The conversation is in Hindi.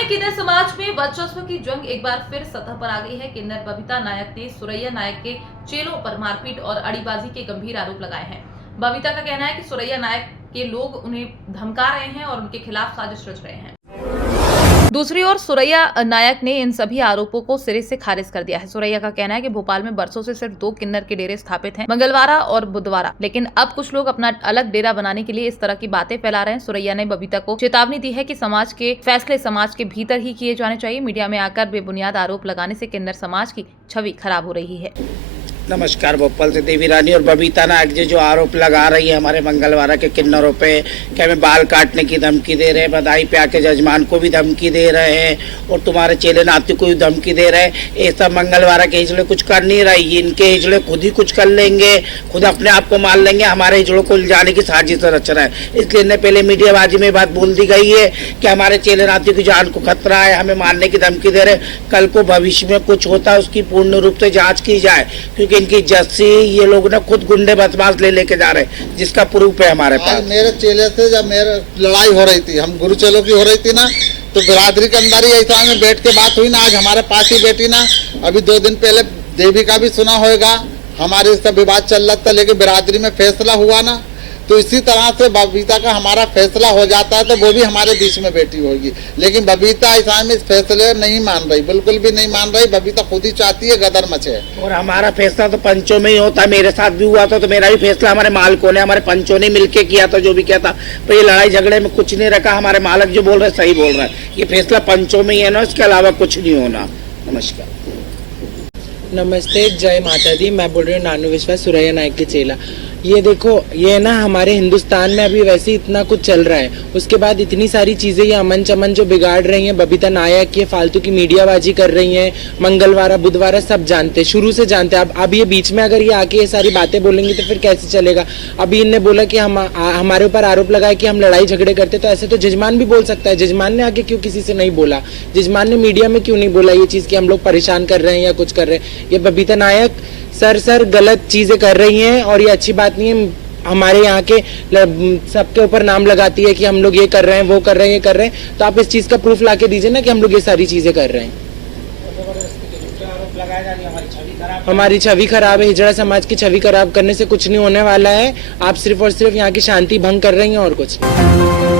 में किन्नर समाज में वर्चस्व की जंग एक बार फिर सतह पर आ गई है। किन्नर बबीता नायक ने सुरैया नायक के चेलों पर मारपीट और अड़ीबाजी के गंभीर आरोप लगाए हैं। बबीता का कहना है कि सुरैया नायक के लोग उन्हें धमका रहे हैं और उनके खिलाफ साजिश रच रहे हैं। दूसरी ओर सुरैया नायक ने इन सभी आरोपों को सिरे से खारिज कर दिया है। सुरैया का कहना है कि भोपाल में बरसों से सिर्फ 2 किन्नर के डेरे स्थापित हैं, मंगलवारा और बुधवारा, लेकिन अब कुछ लोग अपना अलग डेरा बनाने के लिए इस तरह की बातें फैला रहे हैं। सुरैया ने बबीता को चेतावनी दी है कि समाज के फैसले समाज के भीतर ही किए जाने चाहिए। मीडिया में आकर बेबुनियाद आरोप लगाने से किन्नर समाज की छवि खराब हो रही है। नमस्कार। भोपाल से देवी रानी और बबीता नायक जी जो आरोप लगा रही है हमारे मंगलवारा के किन्नरों पे कि हमें बाल काटने की धमकी दे रहे हैं, बधाई पे आके जजमान को भी धमकी दे रहे हैं और तुम्हारे चेले नाती को भी धमकी दे रहे हैं। ये सब मंगलवारा के हिजड़े कुछ कर नहीं रही, इनके हिजड़े खुद ही कुछ कर लेंगे, खुद अपने आप को मार लेंगे। हमारे हिजड़ों को जाने की साजिश रच रहा है। इसलिए इन्हें पहले मीडियाबाजी में बात बोल दी गई है कि हमारे चेले नाती की जान को खतरा है, हमें मारने की धमकी दे रहे। कल को भविष्य में कुछ होता है उसकी पूर्ण रूप से जाँच की जाए, क्योंकि इनकी जस्सी ये लोग ना खुद गुंडे बदमाश लेके जा रहे हैं, जिसका प्रूफ है हमारे पास। मेरे चेले से जब मेरे लड़ाई हो रही थी, हम गुरु चेलों की हो रही थी ना, तो बिरादरी के अंदर ही ऐसा में बैठ के बात हुई ना। आज हमारे पास ही बैठी ना, अभी 2 दिन पहले देवी का भी सुना होगा, हमारे इसका विवाद चल रहा था, लेकिन बिरादरी में फैसला हुआ ना। तो इसी तरह से बबीता का हमारा फैसला हो जाता है तो वो भी हमारे बीच में बैठी होगी, लेकिन बबीता ऐसा में इस फैसले नहीं मान रही, बिल्कुल भी नहीं मान रही। बबीता खुद ही चाहती है गदर मचे। और हमारा फैसला तो पंचों में ही होता है। मेरे साथ भी हुआ था तो मेरा भी फैसला हमारे मालिकों ने, हमारे पंचों ने मिलके किया था। जो भी किया था तो ये लड़ाई झगड़े में कुछ नहीं रखा। हमारे मालिक जो बोल रहे सही बोल रहे हैं, ये फैसला पंचों में ही है ना, इसके अलावा कुछ नहीं होना। नमस्कार। नमस्ते, जय माता दी। मैं बोल रही हूँ नानू विश्वास, सुरैया नायक के चेला। ये देखो, ये ना हमारे हिंदुस्तान में अभी वैसे इतना कुछ चल रहा है, उसके बाद इतनी सारी चीज़ें ये अमन चमन जो बिगाड़ रही हैं। बबीता नायक ये फालतू की मीडियाबाजी कर रही हैं। मंगलवारा बुधवारा सब जानते, शुरू से जानते। अब ये बीच में अगर ये आके ये सारी बातें बोलेंगी तो फिर कैसे चलेगा। अभी इनने बोला कि हमारे ऊपर आरोप लगाया कि हम लड़ाई झगड़े करते, तो ऐसे तो जजमान भी बोल सकता है। जजमान ने आके क्यों किसी से नहीं बोला? जजमान ने मीडिया में क्यों नहीं बोला ये चीज़ कि हम लोग परेशान कर रहे हैं या कुछ कर रहे हैं? ये बबीता नायक सर गलत चीजें कर रही हैं और ये अच्छी बात नहीं है। हमारे यहाँ के सबके ऊपर नाम लगाती है कि हम लोग ये कर रहे हैं, वो कर रहे हैं, ये कर रहे हैं। तो आप इस चीज का प्रूफ लाके दीजिए ना कि हम लोग ये सारी चीजें कर रहे हैं। हमारी छवि खराब है, हिजड़ा समाज की छवि खराब करने से कुछ नहीं होने वाला है। आप सिर्फ और सिर्फ यहाँ की शांति भंग कर रही हैं और कुछ नहीं।